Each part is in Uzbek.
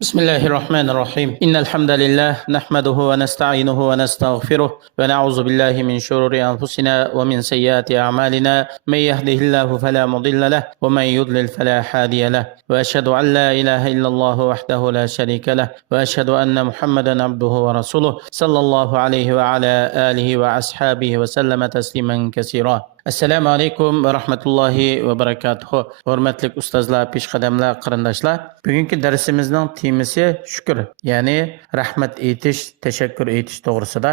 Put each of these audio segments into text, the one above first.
بسم الله الرحمن الرحيم إن الحمد لله نحمده ونستعينه ونستغفره ونعوذ بالله من شرور أنفسنا ومن سيئات أعمالنا من يهده الله فلا مضل له ومن يضلل فلا هادي له وأشهد أن لا إله إلا الله وحده لا شريك له وأشهد أن محمدا عبده ورسوله صلى الله عليه وعلى آله وأصحابه وسلم تسليما كثيرا. Assalamu alaykum va rahmatullohi va barakatuh. Hurmatli ustozlar, peshqadamlar, qarindoshlar. Bugungi darsimizning temasi shukr, ya'ni rahmat aytish, tashakkur aytish to'g'risida.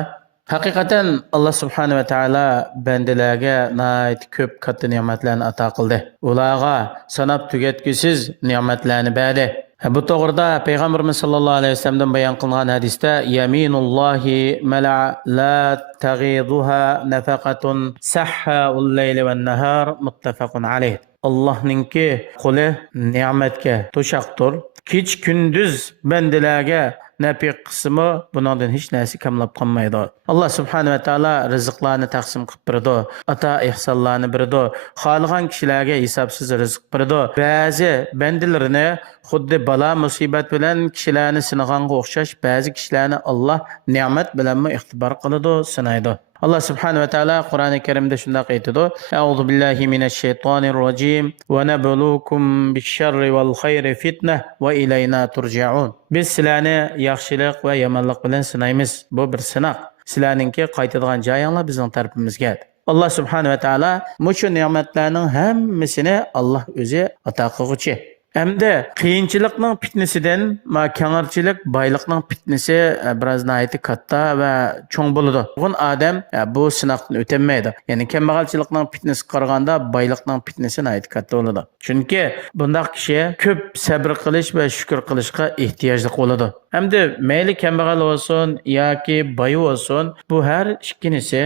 Haqiqatan Alloh subhanahu va taolo bandalarga nihoyat ko'p katta ne'matlarni ato qildi. Ularga sanab tugatgusiz ne'matlarni berdi. Bu to'g'rida Payg'ambarimiz sollallohu alayhi vasallamdan bayon qilingan hadisda yaminullohi mala la taghiduha nafaqatun sahha ul-layli wan-nahar muttafaqun alayh. Allohninki qo'li ne'matga to'shaqdir. Kech kunduz bandalarga nafiq qismi bundan hech narsa kamlab qolmaydi. Alloh subhanahu va taolo rizqlarni taqsim qilib beradi, ata ihsonlarni beradi, xohlagan kishilarga hisobsiz rizq beradi. Ba'zi bandalarni xuddi balo musibat bilan kishilarni sinaganga o'xshash ba'zi kishilarni Alloh ne'mat bilan ixtibor qiladi, sinaydi. Allah subhanahu wa ta'ala Qur'oni Karimda shunday aytadi: "A'udhu billahi minash shaytonir rojim va nabluukum bish-sharri wal khayri fitnah va ilayna turja'un." Biz sizlarni yaxshilik va yomonlik bilan sinaymiz. Bu bir sinaq. Sizlarningki qaytadigan joyinglar bizning tarafimizga. Allah subhanahu wa ta'ala mushu ne'matlarning hammasini Alloh o'zi ato qilguchi. Hamda qiyinchilikning fitnasidan kengirchilik boylikning fitnasi biroz nihoyatda katta va cho'ng bo'ladi. Bugun odam bu sinoqdan o'tolmaydi. Ya'ni kambag'alchilikning fitnasi qaraganda boylikning fitnasi nihoyatda katta bo'ladi. Chunki bunday kishi ko'p sabr qilish va shukr qilishga ehtiyojli bo'ladi. Hamda mayli kambag'al bo'lsin yoki boy bo'lsin, bu har ikkinisi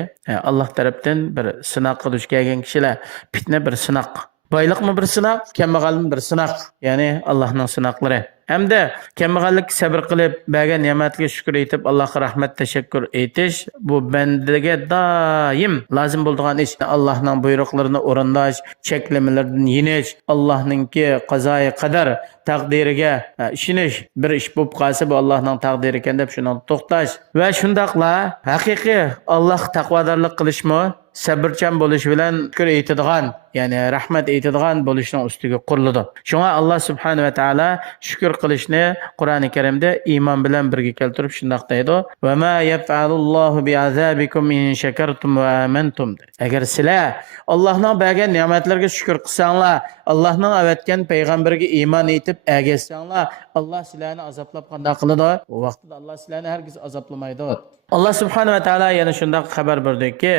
Alloh tarafdan bir sinoqqa duch kelgan kishilar fitna bir sinoq. Boylikmi bir sinoq, kambag'almi bir sinoq. Ya'ni Allohning sinoqlari. Hamda kambag'allik sabr qilib, bergan ne'matga shukr etib, Allohga rahmat, tashakkur etish bu bandaga doim lozim bo'lgan ish. Allohning buyruqlarini o'rinlash, cheklamalardan yenish, Allohningki qazoyi qadar taqdiriga ishonish. Bir ish bo'lib qolsa, bu Allohning taqdiri ekan deb shuni to'xtash va shundaqla haqiqiy Alloh taqvodorlik qilishmi, sabrchan bo'lish bilan shukr aytadigan, ya'ni rahmat aytadigan bo'lishning ustiga quriladi. Shunga Alloh subhanahu va taolo shukr qilishni Qur'oni Karimda iymon bilan birga keltirib shunday deydi: "Va ma yaf'alullohu bi'azabikum in shakartum va amantum." Agar sizlar Allohning bergan ne'matlarga shukr qilsanglar, Allohning avatgan payg'ambarga iymon etib ergashsanglar, Alloh sizlarni azoblab qanday qiladi? U vaqtda Alloh sizlarni hargiz azoblamaydi. Allah subhanahu wa taala yana shunday xabar berdiki,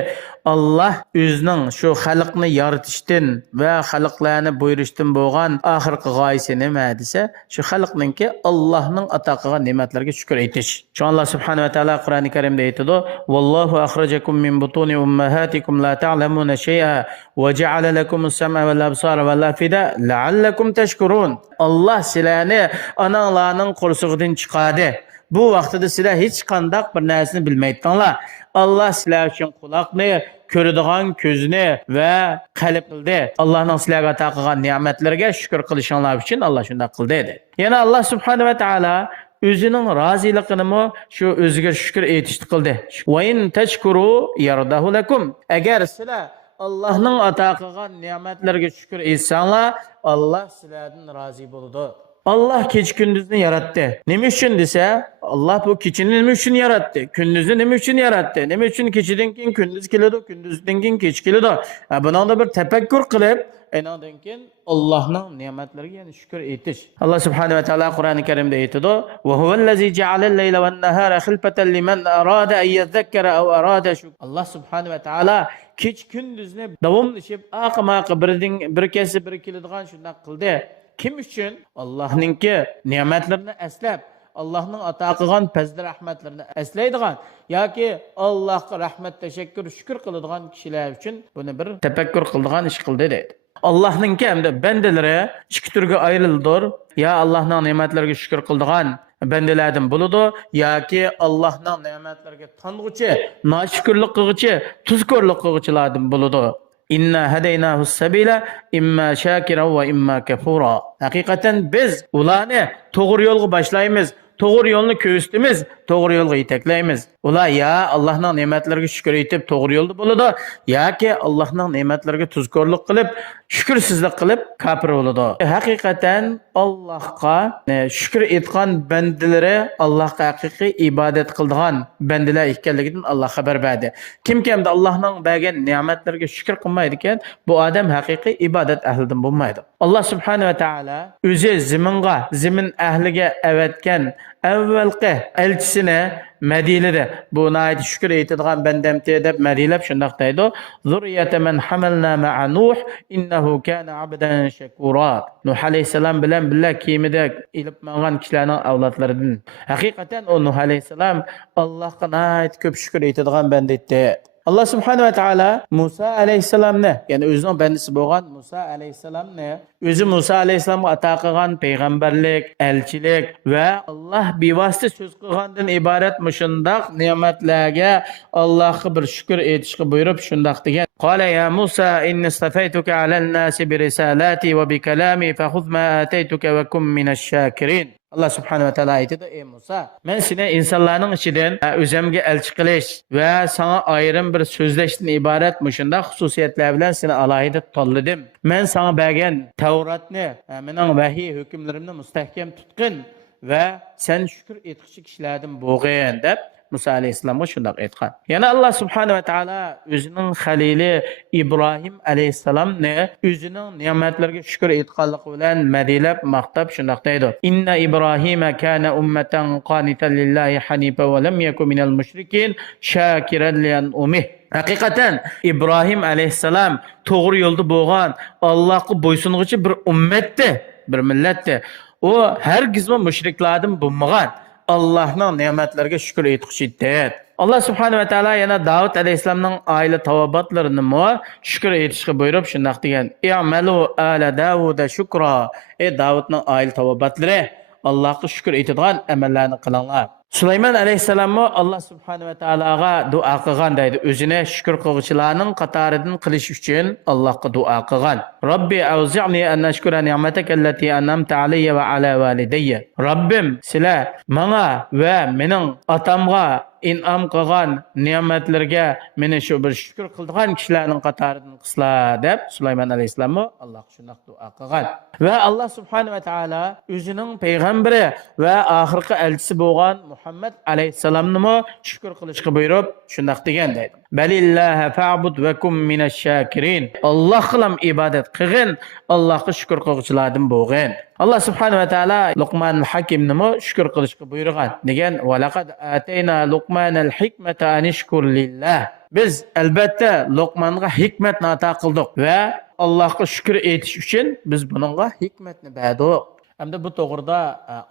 Allah o'zining shu xalqni yaratishdan va xalqlarni buyurishdan bo'lgan oxirgi g'oyasi nima desa, shu xalqningki Allohning ato qilgan ne'matlarga shukr etish. Shu Allah subhanahu wa taala Qur'oni Karimda aytadi: "Vallohu akhrajakum min butuni ummahatikum la ta'lamuna shay'a va ja'ala lakum as-sam'a wal absara wal afida la'allakum tashkurun." Allah sizlarni onanglarning qo'rsig'idan chiqardi. Bu vaqtida sizlar hech qanday bir narsani bilmaydinglar. Alloh sizlar uchun quloqni, ko'radigan ko'zni va qalb qildi. Allohning sizlarga ato qilgan ne'matlarga shukr qilishinglar uchun Alloh shunday qildi dedi. Yana Alloh subhanahu va taolo o'zining roziligini shu o'ziga shukr etishni qildi. Va in tashkuru yardahu lakum. Agar sizlar Allohning ato qilgan ne'matlarga shukr etsanglar, Alloh sizlardan rozi bo'ladi. Allah kecha kunduzni yaratdi. Nima uchun desa, Allah bu kechini nima uchun yaratdi? Kunduzni nima uchun yaratdi? Nima uchun kechadan keyin kunduz keladi, kunduzdan keyin kech keladi? Buningda bir tafakkur qilib, undan keyin Allohning ne'matlariga yana shukr etish. Allah subhanahu va taolo Qur'oni Karimda aytadi: "Va huvallazi ja'ala al-layla wan-nahara khilfatan liman arada an yadhakkara aw arada shukr." Allah subhanahu va taolo kech kunduzni davomlashib, aqma bir kesi bir keladigan shunday qildi. Kim uchun? Allohningki ne'matlarini aslab, Allohning ato qilgan fazl rahmatlarini aslaydigan yoki Allohga rahmat, tashakkur, shukr qiladigan kishilar uchun buni bir tafakkur qiladigan ish qildi dedi. Allohningki hamda bandalari ikki turga ayrildi. Ya Allohning ne'matlariga shukr qiladigan bandalardan bo'ladi yoki Allohning ne'matlariga tong'uchi, noshukrlik qilguchi, tuzkorlik qilguchilardan bo'ladi. İnna hadaynahu sabila imma shakira va imma kafura. Haqiqatan biz ularni to'g'ri yo'lga boshlaymiz. To'g'ri yo'lni ko'rsatamiz, to'g'ri yo'lga yetaklaymiz. Ular ya Allohning ne'matlariga shukr etib to'g'ri yo'lda bo'ladi, yoki Allohning ne'matlariga tuzkorlik qilib, shukrsizlik qilib kafir bo'ladi. Haqiqatan Allohga shukr etgan bandalari Allohga haqiqiy ibodat qiladigan bandalar ekanligidan Alloh xabar berdi. Kimki Allohning bergan ne'matlariga shukr qilmaydi ekan, bu odam haqiqiy ibodat ahlidan bo'lmaydi. Alloh subhanahu va taolo o'zi zimin ahliga avatgan avvalgi elchisini Madinada bu nayt shukr etadigan bandamte deb madilab shundoq deydi. Zurriyata man hamalna ma'a Nuh innahu kana abdan shakura. Nuh alayhisalom bilan birga kemida ilib mangan kishilarning avlodlaridan. Haqiqatan o Nuh alayhisalom Allohga nayt ko'p shukr etadigan bandetdi. Allah subhanahu wa ta'ala Musa aleyhisselamni, yani özünün bendisi bo'lgan Musa aleyhisselamni, özü Musa aleyhisselamga ato qilgan payg'ambarlik, elchilik va Allah bevosita so'z qilgandan iborat mushundoq ne'matlarga Allohga bir shukr etishga buyurib shundoq degan. Qala ya Musa inni istafaytuka 'alal nasi bi risalati va bi kalami fakhudh ma ataytuka va kun minash shakirin. Allah subhanahu wa ta'ala aytadi: "Ey Musa, men seni insonlarning ichidan o'zimga elchi qilish va sana ayrim bir so'zlashdan iborat mushunda xususiyatlar bilan seni alohida tanladim. Men sana bergan Tavratni, mening vahiy hukmlarimni mustahkam tutqin va sen shukr etuvchi kishilardan bo'lgin" deb Musa aleyhisselamga shundoq aytgan. Yana Allah subhanahu wa ta'ala o'zining xalili İbrahim aleyhisselamni o'zining ne'matlariga shukr etganligi bilan madilab maqtab shundoq deydi. Inna İbrahima kana ummatan qanitan lillahi hanifa va lam yakun minal mushrikin shakiran li an'umih. Haqiqatan İbrahim aleyhisselam to'g'ri yo'lda bo'lgan, Allohga bo'ysunuvchi bir ummatdi, bir millatdi. O hargizmi mushriklardan bo'lmagan. Allah'ın nimetlerine şükür etkişidir. Allah subhanahu ve teala yana Davud aleyhisselamның aile tavabatlarını mu şükür etişki buyurup şundak degen. İ'melu ala Davud'a şükra. Davud'ның aile tavabatları Allah'a şükür etadigan amellerini kılanlar. Süleyman aleyhisselam Allah subhanahu ve teala'ga dua qilgan deydi. Özüne şükür qiluvchilarning qatoridan qilish uchun Allohga dua qilgan. Robbi auzi'ni an ashkura ni'mataka allati an'amta alayya va ala walidayya. Robbim, sila menga va mening atamga in'am qilgan ne'matlarga meni shu bir shukr qilgan kishilarning qatoridan qilsa deb Süleyman aleyhisselam Allohga shunday dua qilgan. Va Allah subhanahu ve teala o'zining payg'ambari va oxirgi elchisi bo'lgan Muhammad aleyhisselamni shukr qilishga buyurib shunday degan deydi. Balillaha fa'bud va kum minash shakirin. Allohga ibodat qilgin, Allohga shukr qiluvchilardan bo'lgin. Allah subhanahu ve teala Luqmanul Hakimni shukr qilishga buyurgan. Degan: "Va laqad atayna Luqmanal hikmata an ishkur lillah." Biz albatta Luqmanga hikmatni ato qildik va Allohga shukr etish uchun biz buningga hikmatni berdik. Hamda bu to'g'rida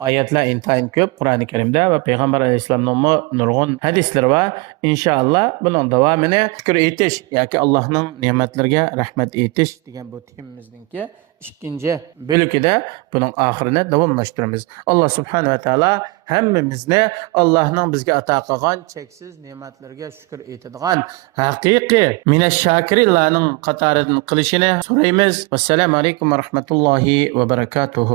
oyatlar intayin ko'p Qur'oni Karimda va payg'ambar alayhisolamning nurg'un hadislari va inshaalloh buning davomini shukr etish yoki Allohning ne'matlariga rahmat etish degan bu temamizningki ikkinchi bo'lagida buning oxirini davomlashtiramiz. Alloh subhanahu va taolo hammamizni Allohning bizga ato qilgan cheksiz ne'matlariga shukr etadigan haqiqiy minash shakirillarning qatoridan qilishini so'raymiz. Assalomu alaykum va rahmatullohi va barakatuh.